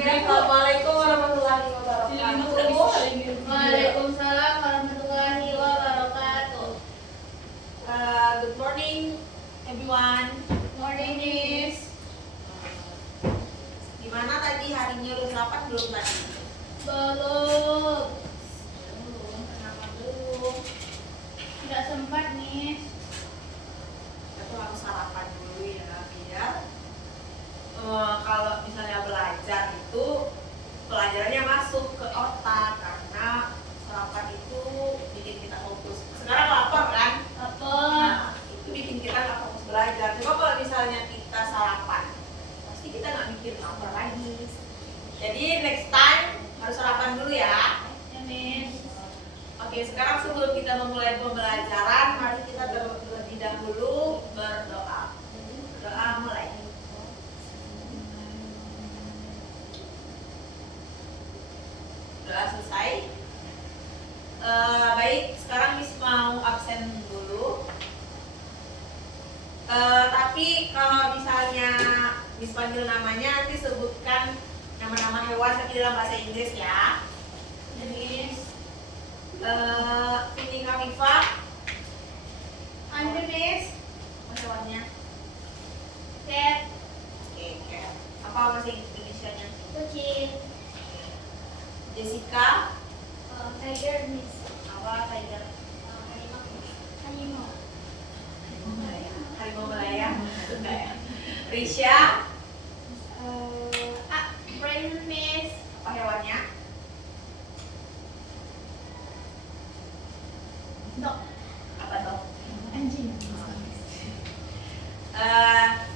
Oke, assalamualaikum warahmatullahi wabarakatuh. Waalaikumsalam warahmatullahi wabarakatuh. Good morning, everyone. Morning, Miss. Gimana tadi harinya udah sarapan belum tadi? Belum. Kenapa belum? Tidak sempat, Miss. Kita harus sarapan dulu ya, biar kalau misalnya belajar itu pelajarannya masuk ke otak, karena sarapan itu bikin kita fokus. Sekarang lapar kan? Apa? Itu bikin kita nggak fokus belajar. Coba kalau misalnya kita sarapan, pasti kita nggak mikir lapar lagi. Jadi next time harus sarapan dulu ya. Ya, Miss. Oke, sekarang sebelum kita memulai pembelajaran, mari kita terlebih dahulu berdoa. Doa mulai. Doa selesai. Baik, sekarang Miss mau absen dulu. Tapi kalau misalnya Miss panggil namanya, nanti sebutkan nama-nama hewan tapi dalam bahasa Inggris ya. Ya, Miss. Ini Kamifa. Anda, Miss. Apa hewannya? Cat. Oke, cat. Apa bahasa Indonesianya? Kucing. Jessica. Tiger, Miss. Apa tiger? Harimau. Harimau. Harimau Malaya. Itu enggak ya? Risha. Friend, Miss. Apa hewannya? Dog. Apa dong? Anjing.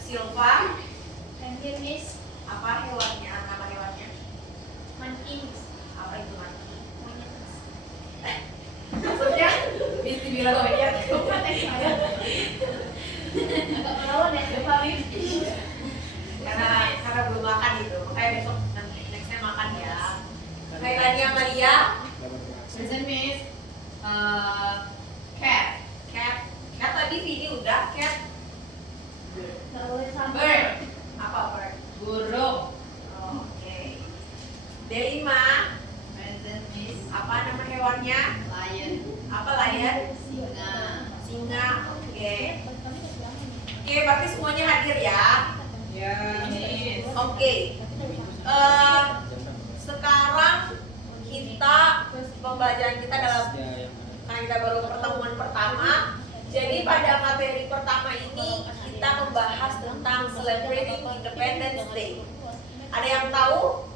Silva. Anjing, Miss. Apa hewannya? Nama hewannya? Monkey. Apa itu mati? Monyet, Miss. Maksudnya Miss dibilang monyet. Agak melawan ya, Fahmi. Karena belum makan gitu. Makanya besok nextnya makan ya. Hai Tania Maria. Present, Miss. Cat. Cat. Cat tadi Vini udah. Cat. Nggak boleh sama. Bird. Apa bird? Burung. Oh, oke. Delima. Present, Miss. Apa nama hewannya? Lion. Apa lion? Singa. Singa. Oke. Oke, berarti semuanya hadir ya. Ya, Miss. Oke. Sekarang kita pembelajaran kita dalam karena kita baru pertemuan pertama. Jadi pada materi pertama ini kita membahas tentang celebrating Independence Day. Ada yang tahu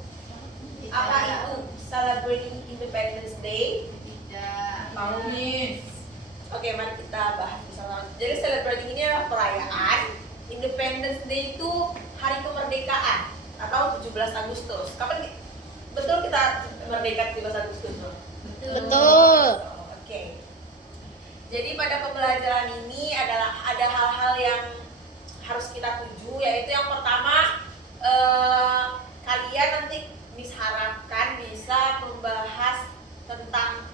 apa itu celebrating Independence Day? Tidak. Tahu, Miss. Oke, mari kita bahas bersama. Jadi celebrating ini adalah perayaan. Independence Day itu hari kemerdekaan atau 17 Agustus. Kapan betul kita merdeka 17 Agustus? Betul. Oke. Jadi pada pembelajaran ini ada hal-hal yang harus kita tuju, yaitu yang pertama kalian nanti harapkan bisa membahas tentang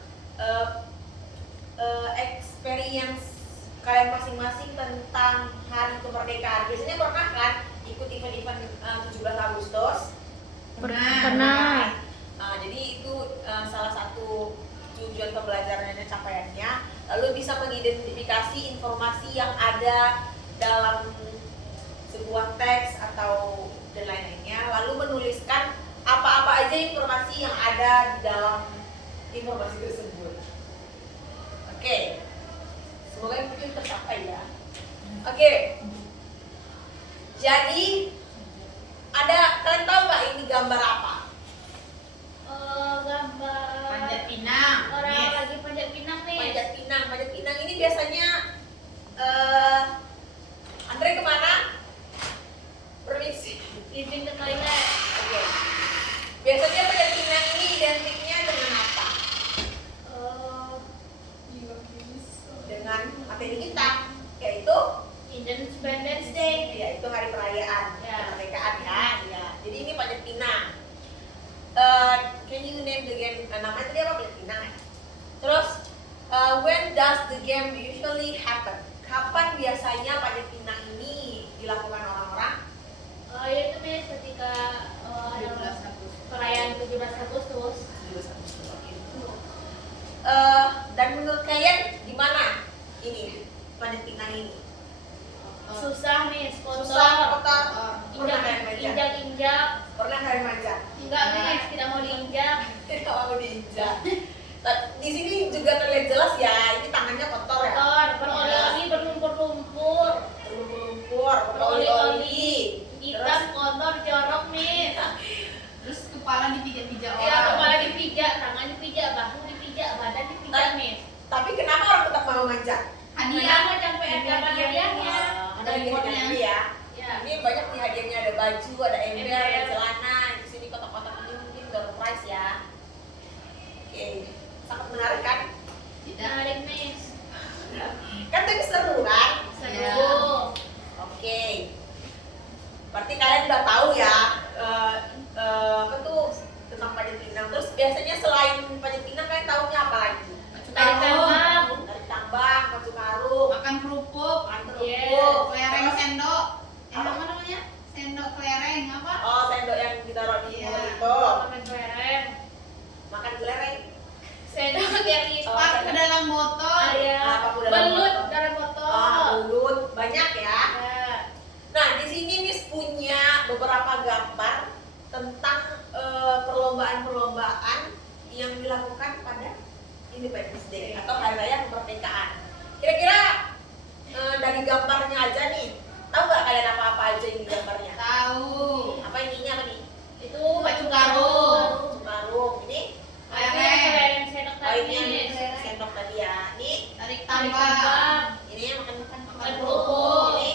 experience kalian masing-masing tentang hari kemerdekaan. Biasanya pernah kan ikut event-event 17 Agustus? Pernah. Jadi itu salah satu tujuan pembelajaran dan capaiannya. Lalu bisa mengidentifikasi informasi yang ada dalam sebuah teks atau dan lain-lainnya. Lalu menuliskan apa-apa aja informasi yang ada di dalam informasi tersebut. Oke. Semoga itu tercapai ya. Oke. Jadi kalian tahu nggak ini gambar apa? Gambar Panjat pinang. orang Miss. lagi panjat pinang, Miss. Panjat pinang ini biasanya Andre kemana? Permisi. Izin ke toilet. Oke. Biasanya panjat pinang ini identiknya dengan apa? Dengan materi kita, yaitu Independence Day. yaitu hari perayaan Ya. kemerdekaan ya. Ya. Jadi ini panjat pinang. Can you name the game? Namanya tadi apa? Panjat pinang ya. Terus when does the game usually happen? Kapan biasanya panjat pinang ini dilakukan orang-orang? Itu, Miss, ketika ada juga terlihat jelas ya. Ini tangannya kotor ya. Kotor, beroli-oli, berlumpur-lumpur. Berlumpur, beroli-oli. Hitam, kotor, jorok, Miss. Terus kepala dipijak-pijak orang. Ya, kepala dipijak, tangan dipijak, bahu dipijak, badan dipijak, Miss. Tapi kenapa orang tetap mau manja? Hadiah. Mau sampai ada hadiahnya. Ada hadiahnya ya. Ya. Ini banyak nih hadiahnya, ada baju, ada ember, ada Ember. celana. Di sini kotak-kotak ini mungkin door prize ya. Oke, sangat menarik kan? Tidak. Menarik, Miss. Kan tapi seru kan? Seru. Ya. Oke. Berarti kalian udah tahu ya apa tuh tentang Panjat Pinang. Terus biasanya selain Panjat Pinang kalian tahunya apa lagi? Tarik tambang. Tarik tambang, masuk karung, Makan kerupuk. makan Yes. kerupuk, Kelereng terus- sendok. Apa? Apa namanya? Sendok kelereng apa? Oh, sendok yang ditaruh di Iya. mulut itu. Makan kelereng. Makan kelereng. Sendok yang Oh, Pak ke dalam botol. Ayah. Apa udah dalam Belut botol? dalam botol. Mulut banyak ya. Ya. Nah, di sini Miss punya beberapa gambar tentang perlombaan-perlombaan yang dilakukan pada Independence Day atau Hari Raya Kemerdekaan. Kira-kira dari gambarnya aja nih, tahu nggak kalian apa-apa aja ini gambarnya? Tahu. Apa ininya apa nih? Itu Baju karung. Karung. Ini Kelereng sendok oh ini tadi. yang sendok tadi ya. Ini Tarik Tarik tambang. tambang. ini yang makan Makan kerupuk. Ini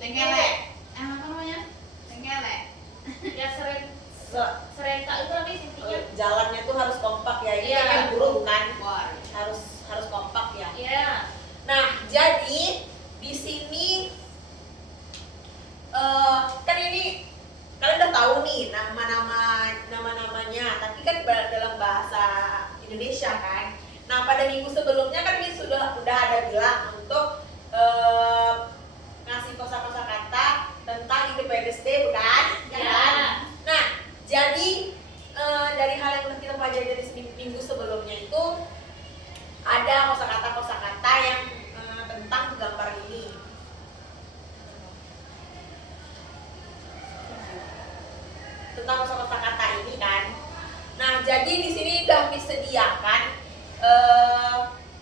Tengkelek. Apa namanya? Tengkelek. Ya serentak itu tapi intinya. jalannya tuh harus kompak ya. Ini Iya. kan burung kan. War. Harus kompak ya. Iya. Nah, jadi di sini kan ini kalian udah tahu nih nama-namanya, tapi kan dalam bahasa Indonesia kan. Nah, pada minggu sebelumnya kan ini sudah ada bilang untuk ngasih kosa-kosa kata tentang Independence Day, bukan? Ya Iya. kan? Nah, jadi dari hal yang udah kita pelajari dari minggu sebelumnya itu ada kosakata yang tentang gambar ini. Tentang kosakata ini kan. Nah, jadi di sini udah disediakan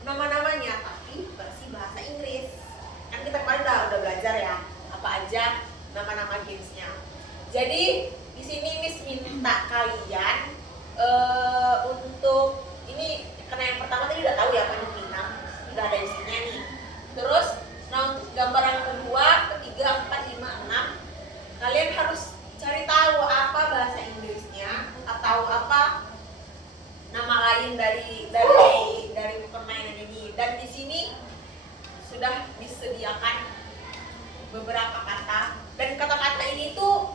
nama-namanya, tapi versi bahasa Inggris. Kan kita kemarin udah belajar ya apa aja nama-nama gamesnya. Jadi di sini Miss minta kalian untuk ini karena yang pertama tadi udah tahu ya Panjat Pinang, udah ada isinya nih. Terus, nah untuk gambar yang kedua, ketiga, 4, 5, 6 kalian harus cari tahu apa bahasa Inggrisnya atau apa nama lain dari permainan ini. Dan di sini sudah disediakan beberapa kata dan kata-kata ini tuh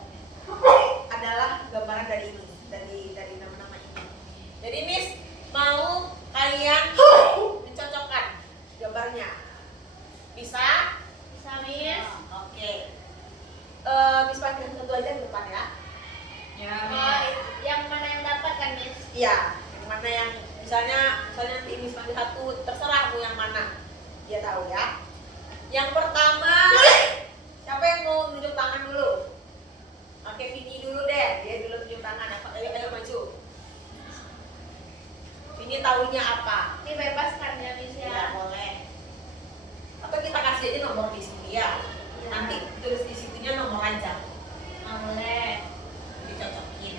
adalah gambaran dari ini, dari nama-nama ini. Jadi Miss mau kalian mencocokkan gambarnya. Bisa? Bisa, Miss. Oke. Miss panggil satu aja di depan ya. Ya. Yang mana yang dapat kan, Miss? Iya. Yang mana yang misalnya nanti Miss panggil satu, terserah mau yang mana. Dia tahu ya. Yang pertama, siapa yang mau nunjuk tangan dulu? Oke, Vini dulu deh. Dia dulu tunjuk tangan. Ayo maju. Vini tahunya apa? Ini bebas kan ya, Miss Ya ya? boleh. Atau kita kasih aja nomor di sini ya. Nanti tulis di situnya nomor aja. Boleh. Dicocokin.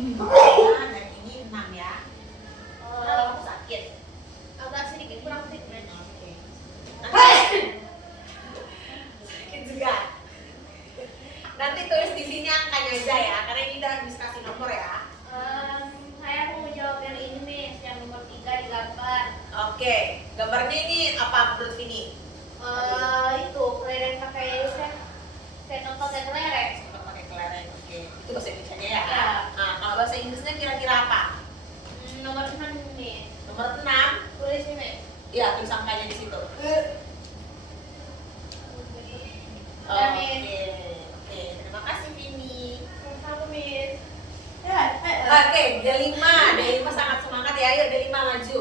Nah, dan ini 6 ya. Kalau kamu sakit. Agak sedikit kurang fit, Miss. Oke. Nanti sakit juga. Nanti tulis di sini angkanya aja ya, karena ini udah bisa kasih nomor ya. Saya mau jawab yang ini, Miss, yang nomor 3 di gambar. Oke, gambarnya ini apa menurut ini? Itu kelereng pakai sendok pakai kelereng. Sendok pakai kelereng. Oke, itu bahasa Indonesia ya. Ya. Nah, kalau bahasa Inggrisnya kira-kira apa? Nomor 6, Miss. Nomor 6. Tulis nih, Miss. Iya, tulis angkanya di situ. Ya, Miss. Oke, terima kasih Vini. Sama, Miss. Oke, D5 sangat semangat ya. Ayo D5 maju.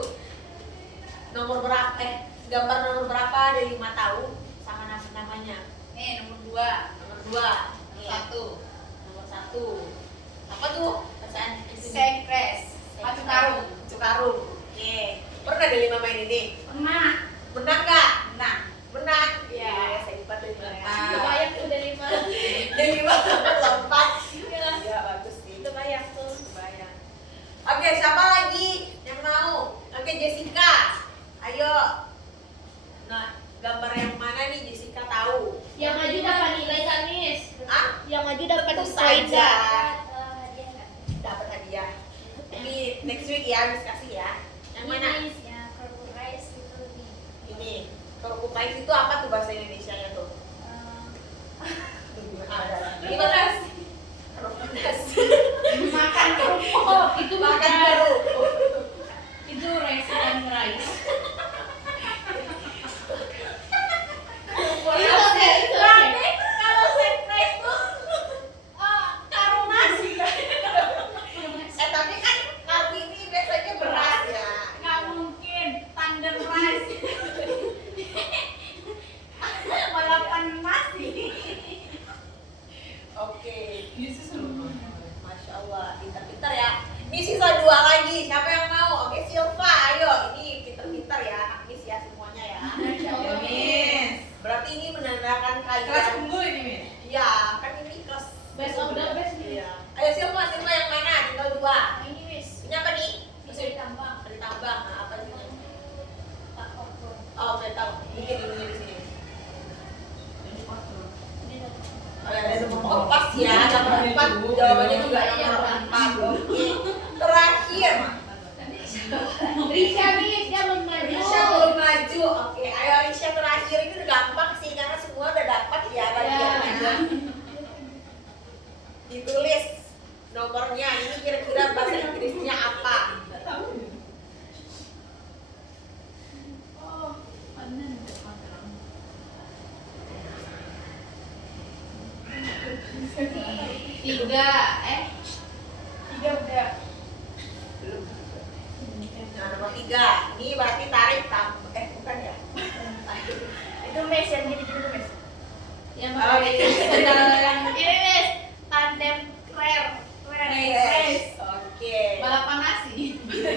Nomor berapa? Gambar nomor berapa? D5 tahu sama namanya. Nomor 2. Nomor 2. Satu. Nomor 1. Apa tuh? Bacaan Sekres. Baju ada 5 main ini? Pernah. Menang nggak? Nah, Menang. Iya. Saya lupa tuh gimana. Kebayang tuh dari mana? Jadi 5 lompat. Iya. Ya bagus sih. Kebayang tuh. Kebayang. Oke, siapa lagi yang mau? Oke, Jessica. Ayo. Nah, gambar yang mana nih Jessica tahu? Yang maju dapat nilai kan, Miss? Ah? Yang maju dapat Tentu poin saja. nggak? Dapat hadiah. Ini next week ya, Miss kasih ya. Yang mana? Ya, kalau rice itu nih. Ini. Kalau kupais itu apa tuh bahasa Indonesianya tuh? Terima kasih. Kerupuk nasi. makan kerupuk. Itu Makan bukan. kerupuk. Itu rice and rice. Itu oke, itu oke. Kalau surprise tuh karo nasi. Tapi kan kartu ini biasanya beras ya. Nggak mungkin tandem rice. Balapan nasi. Oke. Yesus Masya Allah, pintar-pintar ya. Ini sisa 2 lagi, siapa yang mau? Oke, Silva, ayo. Ini pintar-pintar ya, anak Miss ya semuanya ya. Masya Allah. Miss. Berarti ini menandakan Kelas kalian. unggul ini, Miss. Iya, kan ini kelas. Best of the best nih. Iya. Ayo Silva, Silva yang mana? Tinggal 2. Ini, Miss. Ini apa nih? Bisa ditambah. Ditambang. Nah, apa sih? Tak kotor. Oh, udah tahu. Mungkin ini di sini. Ini kotor. Ini dapat. Oh, ya, ada nomor pas ya, nomor 4. Jawabannya juga nomor 4. Oke. Terakhir. Risha, Miss, dia belum maju. Risha belum maju. Oke, ayo Risha terakhir ini udah gampang sih karena semua udah dapat ya bagiannya. Ditulis nomornya. Ini kira-kira bahasa Inggrisnya apa? Nggak tahu. Oh, mana nih kotor? Tiga udah. Nah, nomor 3. Ini berarti tarik bukan ya? Itu Miss yang gini-gini tuh, Miss. Yang Oh, pakai ini. ini, Miss. Tandem rare. Yes. Oke. Balapan nasi. Nah,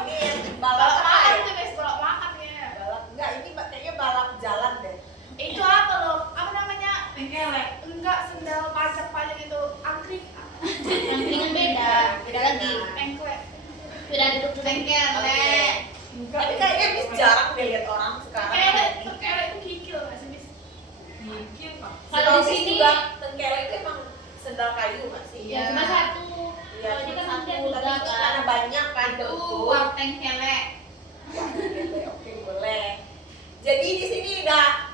ini yang balap apa Makan ya? itu, Miss. Balap makan ya. Balap enggak, ini kayaknya balap jalan deh. Itu apa loh? Apa namanya? Tengkelek. Enggak, sendal panjang itu angkring. Angkringan beda, beda lagi. Engklek. Beda duduk duduk. Tengkelek. Tapi kayaknya Miss jarang deh lihat orang sekarang. Kelek itu kikil nggak sih, Miss? Dikit, Pak. Kalau di sini- juga tengkelek itu emang sendal kayu nggak sih? Iya. Cuma satu. Iya, Kalau ini kan cuma nanti satu, ada tapi tiga ini kan. karena banyak kan Itu betul. uang tengkelek. Oke, boleh. Jadi di sini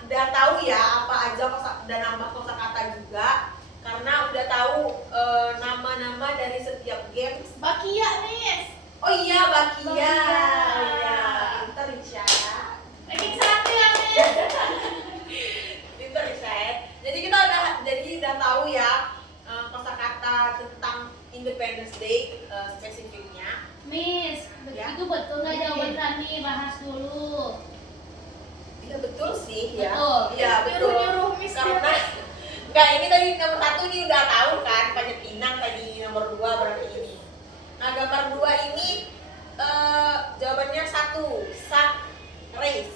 udah tahu ya apa aja udah nambah kosakata juga karena udah tahu nama-nama dari setiap games. Bakia, Miss. Oh iya, Bakia. Bakia. Iya, pintar Risha. Ranking 1 ya, Miss. Pintar Risha. Jadi kita udah tahu ya kosakata tentang Independence Day spesifiknya. Miss, Ya. itu betul nggak jawaban tadi? Bahas dulu. Iya betul sih ya. Betul. Iya betul. Nyuruh-nyuruh Miss Karena dia. enggak ini tadi nomor 1 ini udah tahu kan Panjat Pinang tadi nomor 2 berarti ini. Nah gambar 2 ini jawabannya 1 sack race.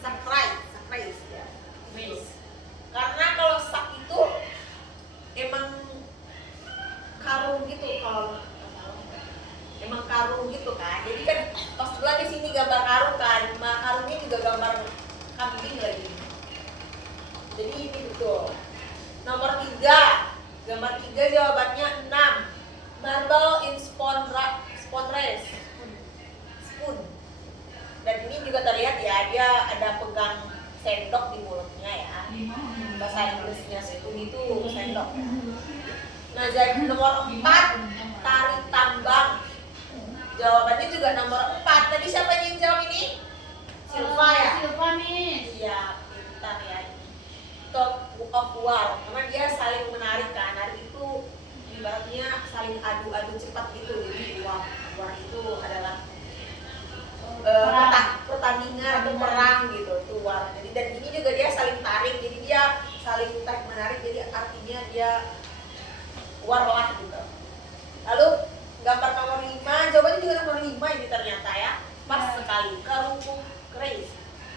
Sack race ya. Wis. Karena kalau sack itu emang karung gitu kalau emang karung gitu kan. Jadi kan pas bulan di sini gambar karung kan. Karungnya juga gambar kambing lagi. Jadi ini betul. Nomor 3. Gambar 3 jawabannya 6. Marble in spoon race. Spoon. Dan ini juga terlihat ya, dia ada pegang sendok di mulutnya ya. Bahasa Inggrisnya spoon itu sendok ya. Nah, jadi nomor 4 tarik tambang. Jawabannya juga nomor 4. Tadi siapa yang jawab ini? Silva ya? Silva, Miss. Iya, pintar ya. Top of war, karena dia saling menarik kan. Narik itu ibaratnya saling adu-adu cepat gitu. Jadi war itu adalah pertandingan atau perang gitu, itu war. Jadi dan ini juga dia saling tarik, jadi dia saling tarik menarik. Jadi artinya dia war lah gitu. Lalu gambar nomor 5, jawabannya juga nomor 5 ini ternyata ya. sekali. Kerupuk keris.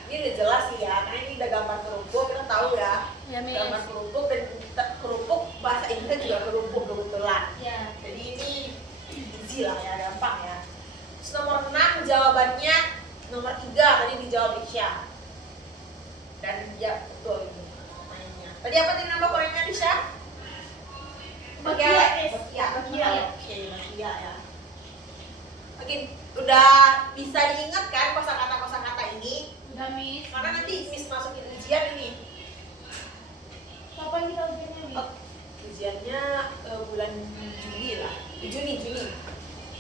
Ini udah jelas sih ya, karena ini udah gambar kerupuk, kita tahu ya. Ya, Miss. Gambar kerupuk dan kerupuk bahasa Inggrisnya juga kerupuk kebetulan. Ya. Jadi ini easy lah ya, gampang ya. Terus nomor 6 jawabannya nomor 3 tadi dijawab Risha. Dan ya betul ini pertanyaannya. Tadi apa tadi nama Koreanya Risha? Bakia, Miss. Bakia. Bakia. Oke, Bakia ya. Oke, udah bisa diingat kan kosakata ini? Udah, Miss. Karena nanti Miss masukin ujian ini. Kapan kita ujiannya, Miss? Oh, ujiannya bulan Juni lah. Juni.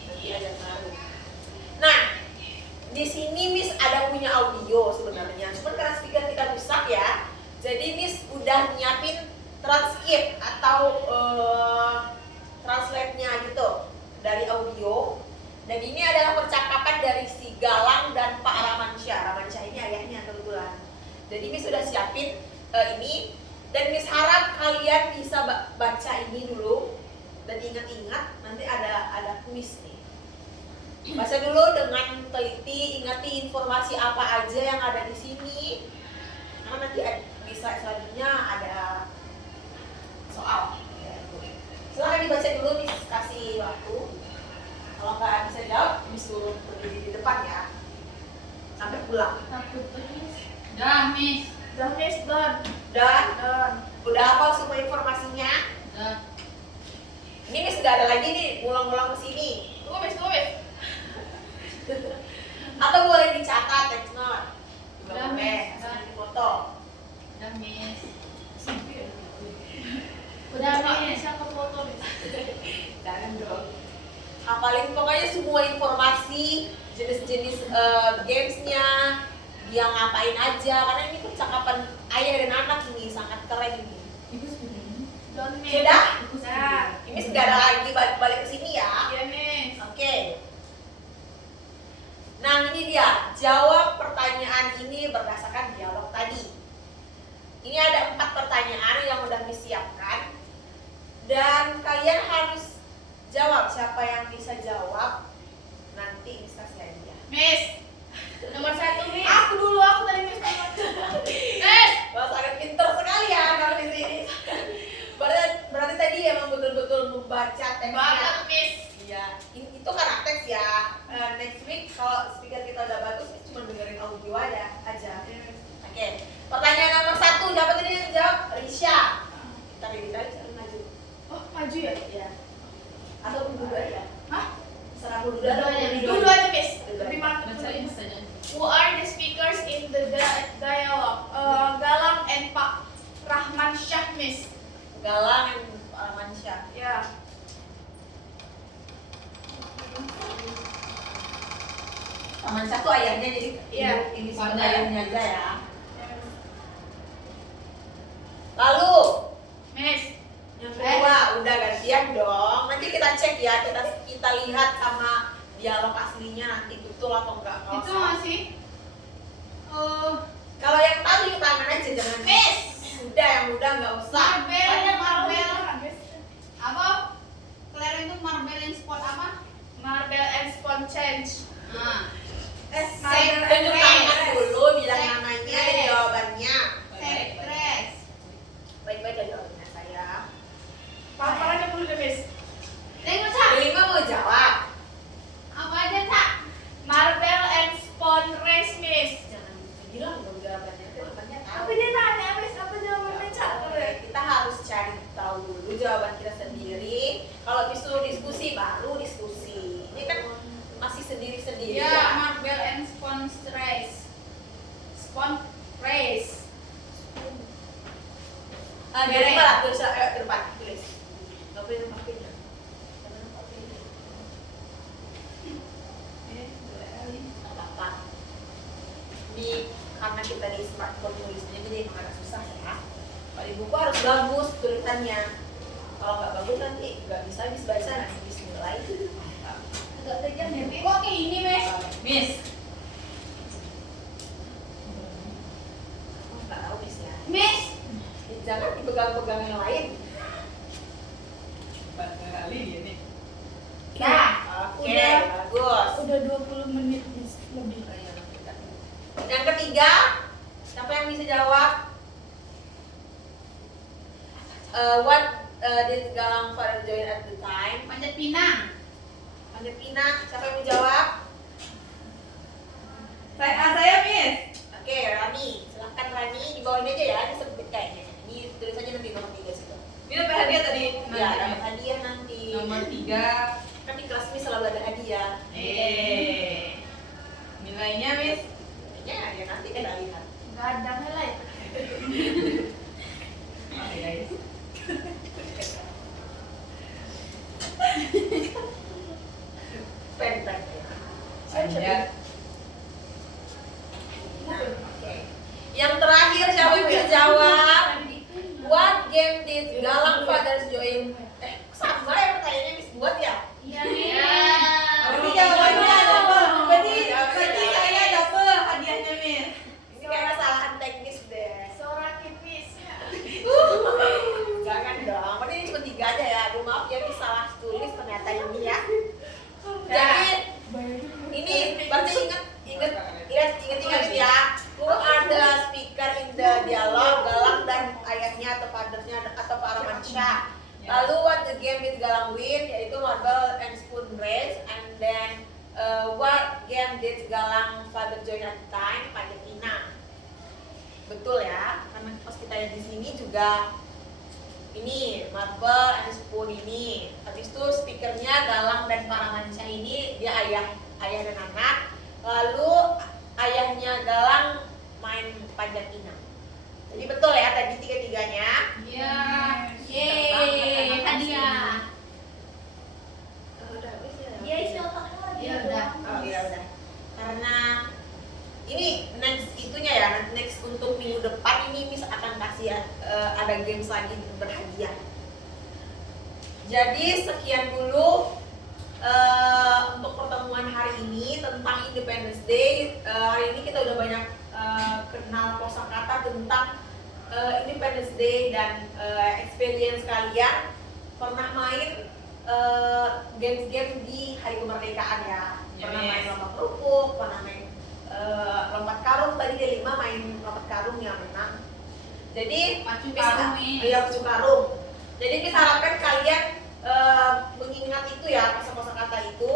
Nanti ada baru. Nah, di sini Miss ada punya audio sebenarnya. Cuman karena speaker kita rusak ya. Jadi Miss udah nyiapin transkrip atau translate-nya gitu dari audio. Dan ini adalah percakapan dari si Galang dan Pak Ramansyah. Ramansyah ini ayahnya kebetulan. Jadi Miss sudah siapin ini. Dan Miss harap kalian bisa baca ini dulu dan ingat-ingat nanti ada kuis nih. Baca dulu dengan teliti, ingati informasi apa aja yang ada di sini. Karena nanti bisa selanjutnya ada soal. Silahkan dibaca dulu, Miss kasih waktu. Kalau nggak bisa jawab, Miss suruh berdiri di depan ya. Sampai pulang. Takut, Miss. Dah, Miss. Udah, Miss, done. Dan Done. udah hafal semua informasinya. Dah. Ini Miss sudah ada lagi nih, ngulang-ngulang ke sini. Tunggu, Miss. Atau boleh dicatat text note. Juga Udah, boleh, Miss. asal di foto. Dah, Miss. Udah, Miss. Miss. Bisa ke foto, Miss. Jangan dong. Hafalin pokoknya semua informasi, jenis-jenis gamesnya, dia ngapain aja. Karena ini percakapan ayah dan anak ini sangat keren ini. Done, Miss. Sudah? Dah. Ini sudah ada lagi balik ke sini ya. Iya, Miss. Oke. Nah ini dia, jawab pertanyaan ini berdasarkan dialog tadi. Ini ada 4 pertanyaan yang udah disiapkan. Dan kalian harus jawab, siapa yang bisa jawab nanti Miss kasih hadiah. Miss. Nomor 1, Miss. Aku tadi Miss. Miss, Wah, sangat pinter sekali ya kalau di sini. Berarti tadi emang betul-betul membaca teksnya. Banget, Miss. Iya, itu karena teks ya. Next week kalau speaker kita udah bagus, kita cuma dengerin audio aja. Oke, pertanyaan nomor 1, siapa tadi yang jawab? Risha. Kita cari maju. Oh, maju ya? Iya. Atau dulu aja. Hah? Serah dulu atau Dulu aja, Miss. Dulu Lebih aja. mantap. Bacain saja. Who are the speakers in the dialogue? Galang and Pak Rahmansyah, Miss. Galang dan Armansyah. Ya. Armansyah tuh ayahnya, jadi Iya. ini Pada. ayahnya aja ya. Lalu Miss. yang kedua udah gantian dong. Nanti kita cek ya, kita lihat sama dialog aslinya nanti betul atau enggak. Kalau Itu salah. masih. Kalau yang tahu yuk tangan aja jangan. Miss. Udah yang udah nggak usah. Marvel. Apa? Claire itu Marvel yang spot apa? Marble and Spawn Change. Nah. Marble and Tunjuk tangan Race. dulu, bilang namanya dan Race. jawabannya. Dress. Baik-baik dan jawabannya saya. Paparannya dulu deh, Miss. Tengok, Cak. Kelima mau jawab. Apa aja, Cak? Marble and Spawn Race, Miss. Jangan bilang dong jawabannya. Jawabannya tahu. Apa dia nanya, Miss? Apa jawabannya, Cak? Kita harus cari tahu dulu jawaban kita sendiri. Kalau disuruh diskusi baru diskusi. Ini kan masih sendiri-sendiri Ya, ya. Marvel and Spawn Race. Spawn Race. Di depan lah, tulis di depan tulis. Nggak boleh nampak pinnya. Jangan nampak pinnya. Nggak apa-apa. Ini karena kita di smartphone tulisnya jadi emang agak susah ya. Kalau di buku harus bagus tulisannya. Kalau nggak bagus nanti nggak bisa baca nanti bismillah. Agak tegang ya, Miss. Kok kayak ini, Miss? Nggak tahu Miss ya. Miss. Jangan dipegang-pegang yang lain. Kali ini. Nah, oke, Udah. bagus. Udah 20 menit, Miss. Lebih. Ayo. ketiga, siapa yang bisa jawab? What did Galang father join at the time? Panjat pinang. Panjat pinang, siapa yang mau jawab? Saya Miss. Oke, Rani, silahkan Rani, di bawah ini aja ya, disebut kayaknya. Ini tulis aja nanti nomor 3 situ. Dia dapat hadiah tadi. Ya, dapat hadiah nanti. Nomor 3. Kan di kelas ini selalu ada hadiah. Nilainya Miss. Ya nanti kita lihat. Gak ada nilai. Oke guys. Pen. Panjat. Nah, oke. Yang terakhir siapa yang bisa jawab? What game did Galang fathers join? Sama ya pertanyaannya Miss buat ya? Iya, Miss. Berarti jawabannya double. Berarti saya double hadiahnya Miss. Ini kayak kesalahan teknis deh. Seorang Miss. Jangan dong, berarti ini cuma 3 aja ya. Aduh maaf ya, Miss salah tulis ternyata ini ya. Jadi ini berarti ingat ya. Who are the speaker in the dialogue? Galang dan ayahnya atau fathernya atau Pak Rahmansyah. Lalu what the game did Galang win? Yaitu marble and spoon race. And then what game did Galang father join at the time? Panjat pinang. Betul ya, karena pas kita lihat di sini juga ini marble and spoon ini. Habis itu speakernya Galang dan Pak Rahmansyah ini dia ayah dan anak. Lalu ayahnya Galang main panjat pinang. Jadi betul ya tadi tiga-tiganya. Iya. Yeay, Hadiah. Udah, wis ya. Dia isi otaknya lagi. Ya udah. Oh iya udah. Karena ini next itunya ya, next untuk minggu depan ini Miss akan kasih ada games lagi berhadiah. Jadi sekian dulu untuk pertemuan hari ini tentang Independence Day. Hari ini kita udah banyak kenal kosakata tentang Independence Day dan experience kalian pernah main games-games di hari kemerdekaan ya. Pernah main lompat kerupuk, pernah main lompat karung, tadi dia 5 main lompat karung yang menang. Jadi Pacu karung, Miss. iya pacu karung. Jadi kita harapkan kalian mengingat itu ya kata itu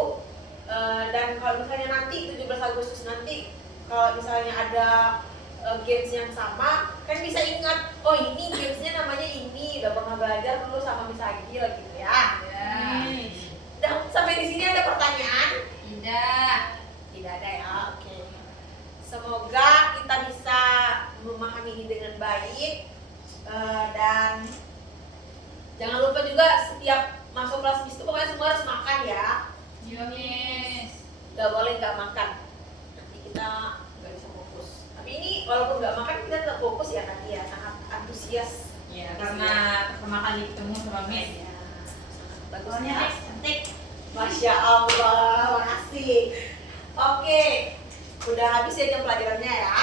dan kalau misalnya nanti 17 Agustus nanti kalau misalnya ada games yang sama kan bisa ingat, oh ini gamesnya namanya ini, udah pernah belajar dulu sama Miss Agil gitu ya. Dan sampai di sini ada pertanyaan? Tidak ada ya. Oke. Semoga kita bisa memahami ini dengan baik dan jangan lupa juga setiap masuk kelas Miss itu pokoknya semua harus makan ya. Iya Miss. Gak boleh nggak makan. Nanti kita nggak bisa fokus. Tapi ini walaupun nggak makan kita tetap fokus ya nanti ya, sangat antusias. Ya, karena pertama kali ketemu sama Miss. Ya, sangat bagus Soalnya ya. Miss cantik. Masya Allah, makasih. Oke, udah habis ya jam pelajarannya ya.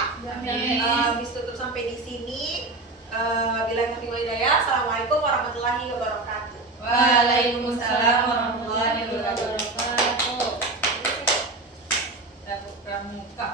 Miss tutup sampai di sini. Bila taufiq wal hidayah. Assalamualaikum warahmatullahi wabarakatuh. Waalaikumsalam warahmatullahi wabarakatuh. Wabarakatuh. Pramuka.